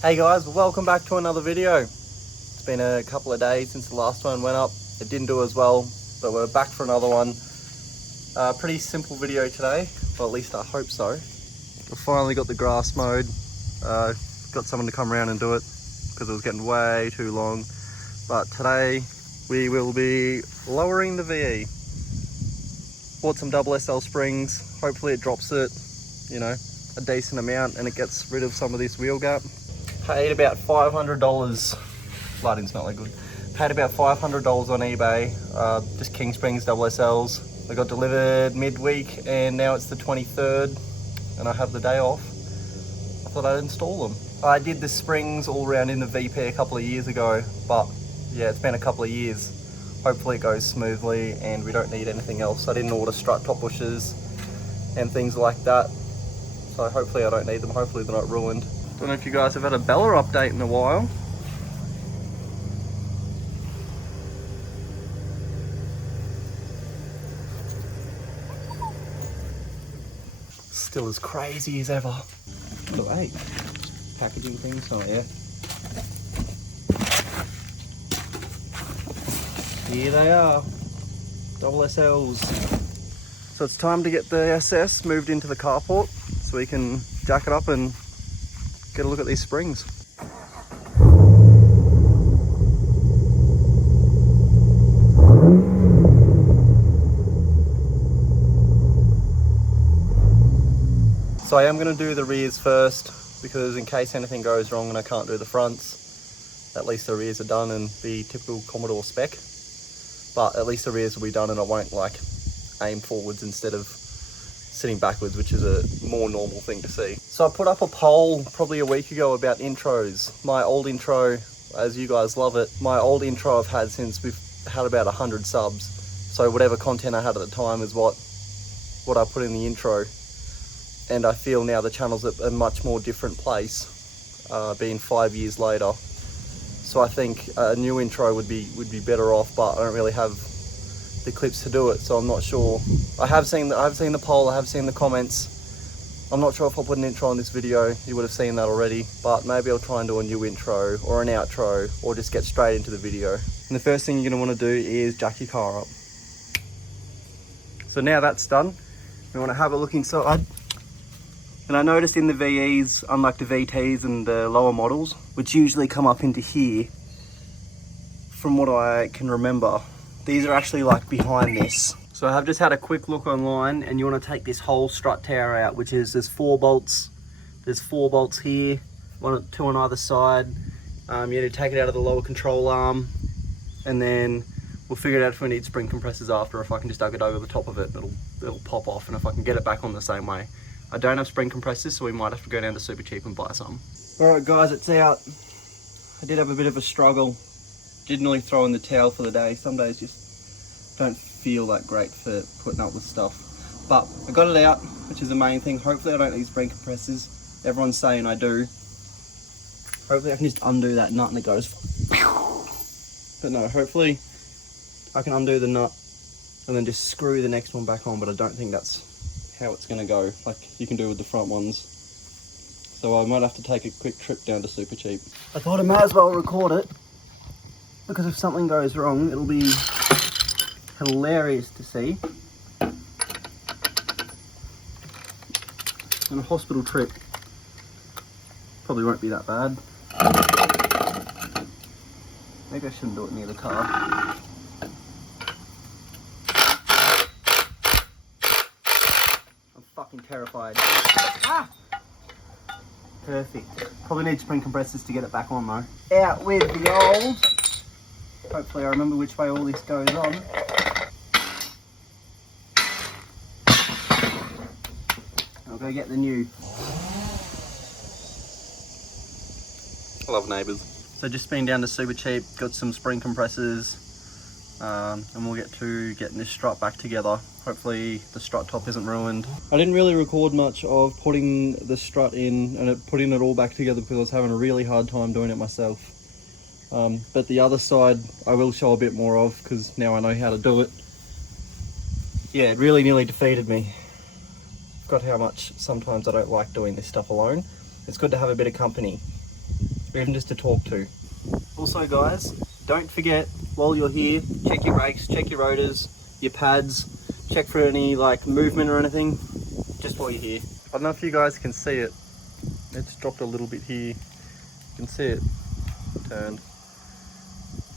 Hey guys, welcome back to another video. It's been a couple of days since the last one went up. It didn't do as well, but we're back for another one. Pretty simple video today, well at least I hope so. We finally got the grass mowed. Got someone to come around and do it because it was getting way too long. But today we will be lowering the VE. Bought some double SL springs. Hopefully it drops it, you know, a decent amount and it gets rid of some of this wheel gap. Paid about $500. Lighting's not that good. Paid about $500 on eBay. Just King Springs double SLs. They got delivered midweek and now it's the 23rd and I have the day off. I thought I'd install them. I did the springs all around in the VP a couple of years ago, but yeah, it's been a couple of years. Hopefully it goes smoothly and we don't need anything else. I didn't order strut top bushes and things like that. So hopefully I don't need them. Hopefully they're not ruined. Don't know if you guys have had a Bella update in a while. Still as crazy as ever. Oh, hey, packaging things, oh yeah. Here they are, double SLs. So it's time to get the SS moved into the carport so we can jack it up and get a look at these springs. So I am going to do the rears first because in case anything goes wrong and I can't do the fronts, at least the rears are done and be typical Commodore spec. But at least the rears will be done and I won't like aim forwards instead of sitting backwards, which is a more normal thing to see. So I put up a poll probably a week ago about intros. My old intro, as you guys love it, my old intro I've had since we've had about 100 subs. So whatever content I had at the time is what I put in the intro. And I feel now the channel's at a much more different place, being 5 years later. So I think a new intro would be better off, but I don't really have the clips to do it, so I'm not sure. I have seen the poll, I have seen the comments. I'm not sure if I'll put an intro on this video. You would have seen that already, but maybe I'll try and do a new intro or an outro or just get straight into the video. And the first thing you're going to want to do is jack your car up. So now that's done, we want to have a look inside. And I noticed in the VEs, unlike the VTs and the lower models, which usually come up into here, from what I can remember, these are actually like behind this. So I have just had a quick look online and you want to take this whole strut tower out, which is there's 4 bolts. There's 4 bolts here, 2 on either side. You need to take it out of the lower control arm and then we'll figure it out if we need spring compressors after. If I can just dug it over the top of it, it'll pop off, and if I can get it back on the same way. I don't have spring compressors, so we might have to go down to Super Cheap and buy some. Alright guys, it's out. I did have a bit of a struggle. Didn't really throw in the towel for the day. Some days just don't feel that great for putting up with stuff. But I got it out, which is the main thing. Hopefully I don't need spring compressors. Everyone's saying I do. Hopefully I can just undo that nut and it goes. But no, hopefully I can undo the nut and then just screw the next one back on, but I don't think that's how it's going to go, like you can do with the front ones. So I might have to take a quick trip down to Super Cheap. I thought I might as well record it, because if something goes wrong, it'll be hilarious to see. And a hospital trip probably won't be that bad. Maybe I shouldn't do it near the car. Fucking terrified. Ah! Perfect. Probably need spring compressors to get it back on though. Out with the old. Hopefully I remember which way all this goes on. I'll go get the new. I love neighbours. So just been down to Super Cheap, got some spring compressors. And we'll get to getting this strut back together. Hopefully the strut top isn't ruined. I didn't really record much of putting the strut in and putting it all back together because I was having a really hard time doing it myself. But the other side I will show a bit more of because now I know how to do it. Yeah, it really nearly defeated me. Forgot how much sometimes I don't like doing this stuff alone. It's good to have a bit of company. or even just to talk to. Also guys, don't forget, while you're here, check your brakes, check your rotors, your pads, check for any like movement or anything, just while you're here. I don't know if you guys can see it. It's dropped a little bit here. You can see it turned.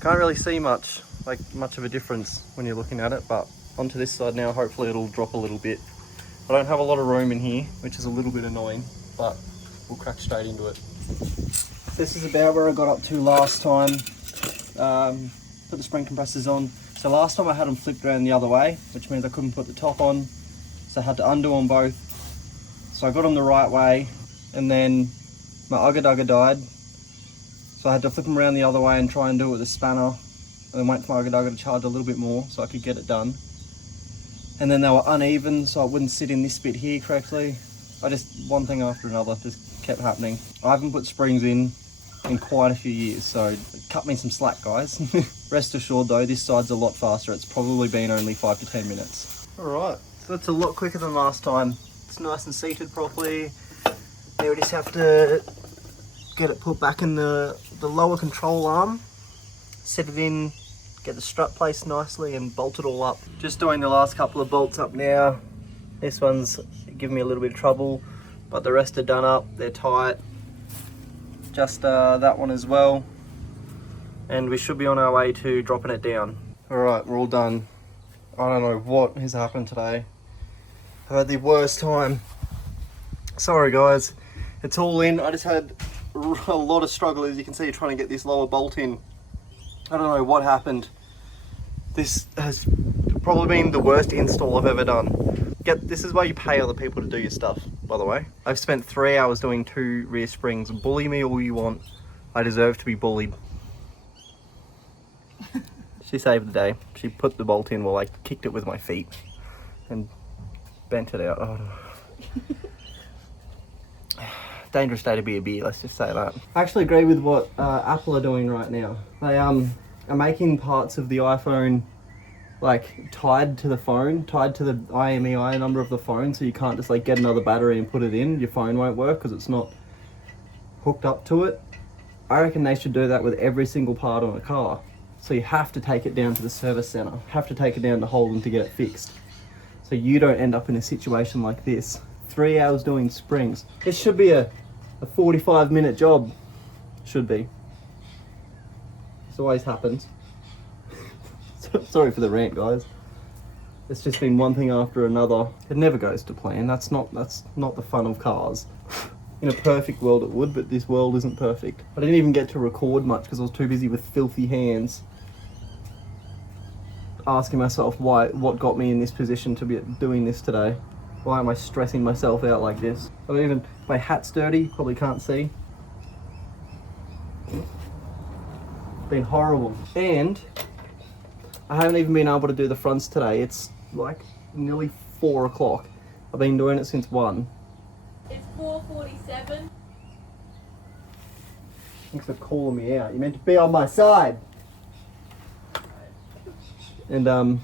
Can't really see much of a difference when you're looking at it, but onto this side now, hopefully it'll drop a little bit. I don't have a lot of room in here, which is a little bit annoying, but we'll crack straight into it. This is about where I got up to last time. Put the spring compressors on. So last time I had them flipped around the other way, which means I couldn't put the top on, so I had to undo on both. So I got them the right way, and then my ugga-dugga died, so I had to flip them around the other way and try and do it with a spanner, and then wait for my ugga-dugga to charge a little bit more so I could get it done. And then they were uneven, so I wouldn't sit in this bit here correctly. One thing after another just kept happening. I haven't put springs in quite a few years, so cut me some slack, guys. Rest assured though, this side's a lot faster. It's probably been only 5 to 10 minutes. All right, so it's a lot quicker than last time. It's nice and seated properly. Now we just have to get it put back in the lower control arm, set it in, get the strut placed nicely and bolt it all up. Just doing the last couple of bolts up now. This one's giving me a little bit of trouble, but the rest are done up, they're tight. Just that one as well. And we should be on our way to dropping it down. All right, we're all done. I don't know what has happened today. I've had the worst time. Sorry guys, it's all in. I just had a lot of struggle, as you can see, trying to get this lower bolt in. I don't know what happened. This has probably been the worst install I've ever done. This is why you pay other people to do your stuff, by the way. I've spent 3 hours doing 2 rear springs. Bully me all you want. I deserve to be bullied. She saved the day. She put the bolt in while I kicked it with my feet and bent it out. Oh. Dangerous day to be a beer, let's just say that. I actually agree with what Apple are doing right now. They are making parts of the iPhone like tied to the phone, tied to the IMEI number of the phone, so you can't just like get another battery and put it in. Your phone won't work because it's not hooked up to it. I reckon they should do that with every single part on a car. So you have to take it down to the service center, have to take it down to Holden to get it fixed. So you don't end up in a situation like this. 3 hours doing springs. This should be a 45-minute job. Should be. This always happens. Sorry for the rant, guys. It's just been one thing after another. It never goes to plan. That's not the fun of cars. In a perfect world it would, but this world isn't perfect. I didn't even get to record much because I was too busy with filthy hands, asking myself what got me in this position to be doing this today. Why am I stressing myself out like this? My hat's dirty, probably can't see. Been horrible. And I haven't even been able to do the fronts today. It's like nearly 4 o'clock. I've been doing it since 1. It's 4:47. Thanks for calling me out. You meant to be on my side. And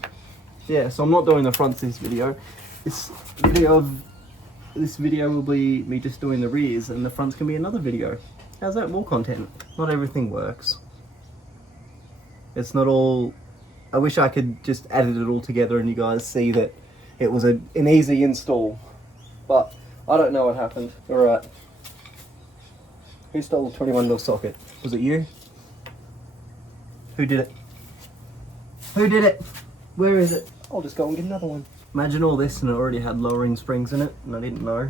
yeah, so I'm not doing the fronts this video. This video will be me just doing the rears, and the fronts can be another video. How's that? More content. Not everything works. It's not all. I wish I could just edit it all together and you guys see that it was an easy install, but I don't know what happened. All right. Who stole the 21mm socket? Was it you? Who did it? Who did it? Where is it? I'll just go and get another one. Imagine all this and it already had lowering springs in it and I didn't know.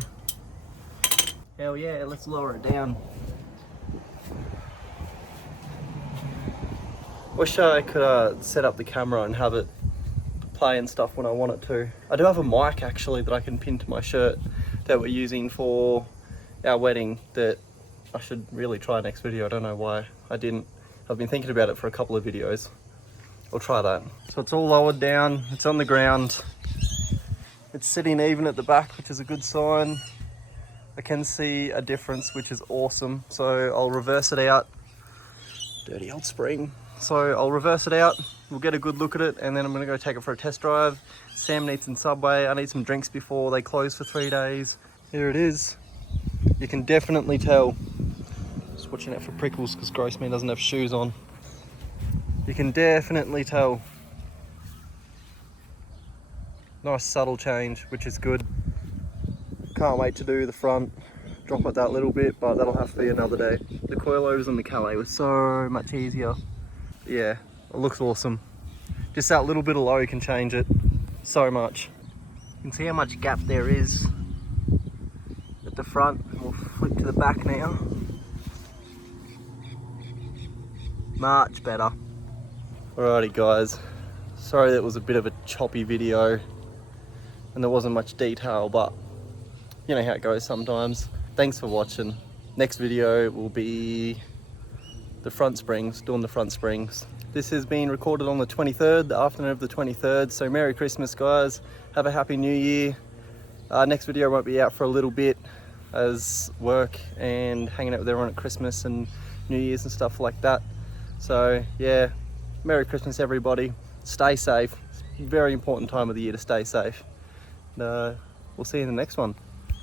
Hell yeah, let's lower it down. Wish I could set up the camera and have it play and stuff when I want it to. I do have a mic actually that I can pin to my shirt that we're using for our wedding that I should really try next video. I don't know why I didn't. I've been thinking about it for a couple of videos. I'll try that. So it's all lowered down, it's on the ground. It's sitting even at the back, which is a good sign. I can see a difference, which is awesome. So I'll reverse it out. Dirty old spring. So I'll reverse it out, we'll get a good look at it, and then I'm gonna go take it for a test drive. Sam needs some Subway, I need some drinks before they close for 3 days. Here it is. You can definitely tell it's Just watching out for prickles because Grossman doesn't have shoes on. You can definitely tell. Nice subtle change, which is good. Can't wait to do the front. Drop it that little bit, but that'll have to be another day. The coilovers and the Calais was so much easier. Yeah, it looks awesome. Just that little bit of low can change it so much. You can see how much gap there is at the front. We'll flip to the back now. Much better. Alrighty guys, sorry that was a bit of a choppy video and there wasn't much detail, but you know how it goes sometimes. Thanks for watching. Next video will be the front springs, doing the front springs. This has been recorded on the 23rd, the afternoon of the 23rd, so Merry Christmas guys, have a Happy New Year. Next video won't be out for a little bit as work and hanging out with everyone at Christmas and New Year's and stuff like that. So yeah, Merry Christmas everybody, stay safe. It's a very important time of the year to stay safe. We'll see you in the next one.